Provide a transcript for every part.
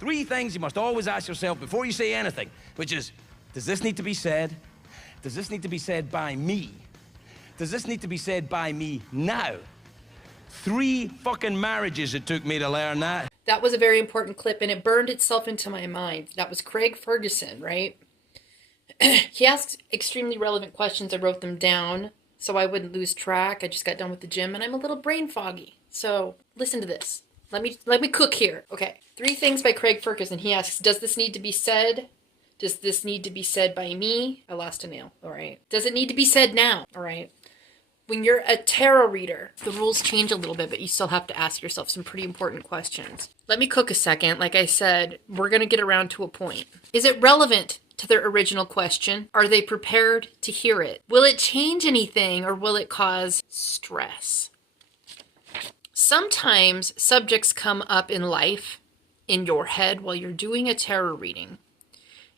Three things you must always ask yourself before you say anything, which is, does this need to be said? Does this need to be said by me? Does this need to be said by me now? 3 fucking marriages it took me to learn that. That was a very important clip, and it burned itself into my mind. That was Craig Ferguson, right? He asked extremely relevant questions. I wrote them down so I wouldn't lose track. I just got done with the gym, and I'm a little brain foggy. So listen to this. Let me cook here. Okay. 3 things by Craig Ferguson. He asks, does this need to be said? Does this need to be said by me? I lost a nail. All right. Does it need to be said now? All right. When you're a tarot reader, the rules change a little bit, but you still have to ask yourself some pretty important questions. Let me cook a second. Like I said, we're going to get around to a point. Is it relevant to their original question? Are they prepared to hear it? Will it change anything, or will it cause stress? Sometimes subjects come up in life, in your head, while you're doing a tarot reading,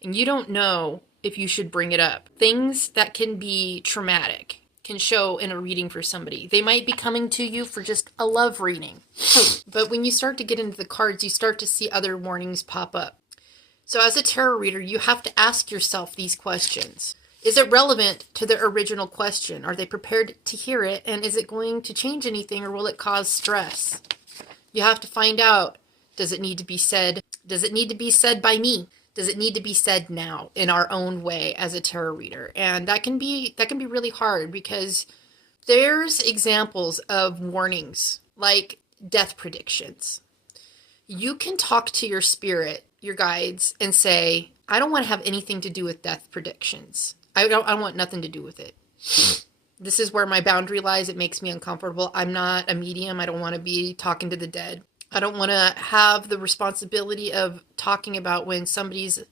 and you don't know if you should bring it up. Things that can be traumatic can show in a reading for somebody. They might be coming to you for just a love reading. But when you start to get into the cards, you start to see other warnings pop up. So as a tarot reader, you have to ask yourself these questions. Is it relevant to the original question? Are they prepared to hear it? And is it going to change anything, or will it cause stress? You have to find out, does it need to be said? Does it need to be said by me? Does it need to be said now in our own way as a tarot reader? And that can be really hard, because there's examples of warnings like death predictions. You can talk to your spirit, your guides, and say, I don't want to have anything to do with death predictions. I want nothing to do with it. This is where my boundary lies. It makes me uncomfortable. I'm not a medium. I don't want to be talking to the dead. I don't want to have the responsibility of talking about when somebody's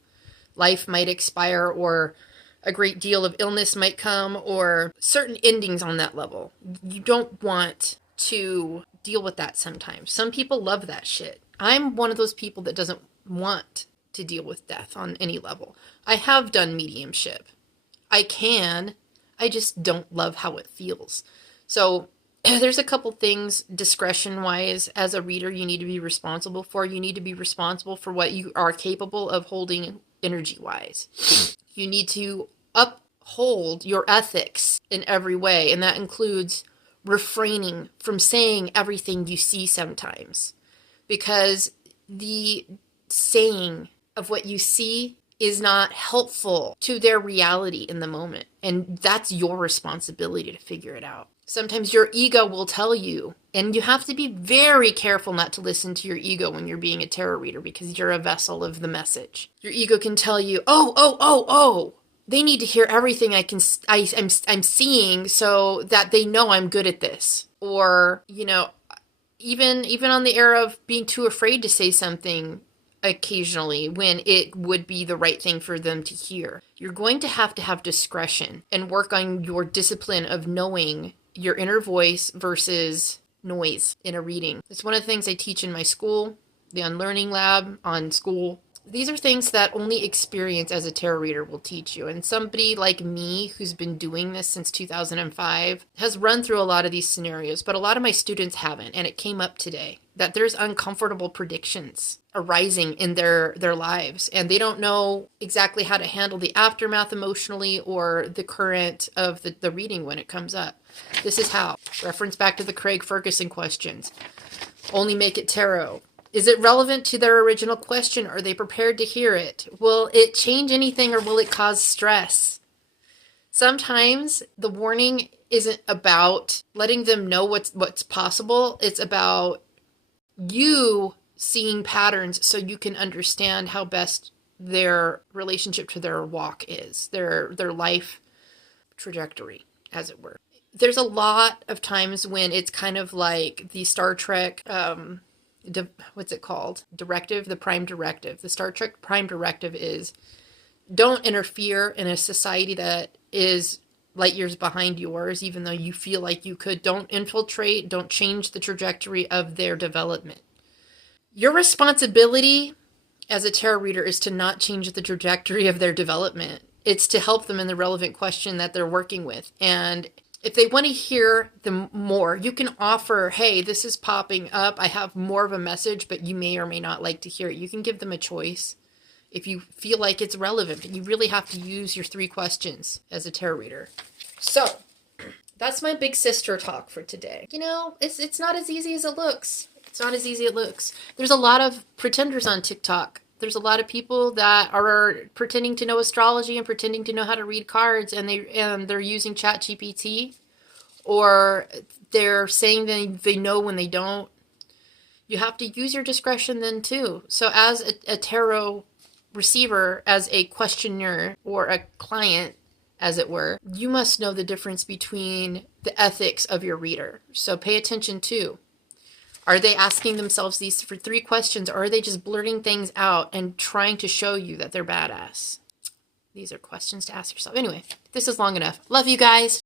life might expire, or a great deal of illness might come, or certain endings on that level. You don't want to deal with that sometimes. Some people love that shit. I'm one of those people that doesn't want to deal with death on any level. I have done mediumship. I just don't love how it feels. So there's a couple things discretion-wise as a reader you need to be responsible for. You need to be responsible for what you are capable of holding energy-wise. You need to uphold your ethics in every way, and that includes refraining from saying everything you see sometimes, because the saying of what you see is not helpful to their reality in the moment, and that's your responsibility to figure it out. Sometimes your ego will tell you, and you have to be very careful not to listen to your ego when you're being a tarot reader, because you're a vessel of the message. Your ego can tell you, oh, they need to hear everything I'm seeing so that they know I'm good at this. Or, even on the era of being too afraid to say something occasionally when it would be the right thing for them to hear. You're going to have discretion and work on your discipline of knowing your inner voice versus noise in a reading. It's one of the things I teach in my Skool, the Unlearning Lab on Skool. These are things that only experience as a tarot reader will teach you. And somebody like me, who's been doing this since 2005, has run through a lot of these scenarios, but a lot of my students haven't. And it came up today that there's uncomfortable predictions arising in their lives, and they don't know exactly how to handle the aftermath emotionally or the current of the reading when it comes up. This is how. Reference back to the Craig Ferguson questions. Only make it tarot. Is it relevant to their original question? Are they prepared to hear it? Will it change anything, or will it cause stress? Sometimes the warning isn't about letting them know what's possible. It's about you seeing patterns so you can understand how best their relationship to their walk is, their life trajectory, as it were. There's a lot of times when it's kind of like the Star Trek, what's it called? Directive, the Prime Directive. The Star Trek Prime Directive is, don't interfere in a society that is light years behind yours, even though you feel like you could. Don't infiltrate, don't change the trajectory of their development. Your responsibility as a tarot reader is to not change the trajectory of their development. It's to help them in the relevant question that they're working with. And If they want to hear the more, you can offer, hey, this is popping up. I have more of a message, but you may or may not like to hear it. You can give them a choice if you feel like it's relevant, but you really have to use your 3 questions as a tarot reader. So that's my big sister talk for today. You know, it's not as easy as it looks. It's not as easy as it looks. There's a lot of pretenders on TikTok. There's a lot of people that are pretending to know astrology and pretending to know how to read cards, and they're using ChatGPT, or they're saying they know when they don't. You have to use your discretion then too. So as a tarot receiver, as a questioner or a client, as it were, you must know the difference between the ethics of your reader. So pay attention to, are they asking themselves these for 3 questions, or are they just blurting things out and trying to show you that they're badass? These are questions to ask yourself. Anyway, this is long enough. Love you guys.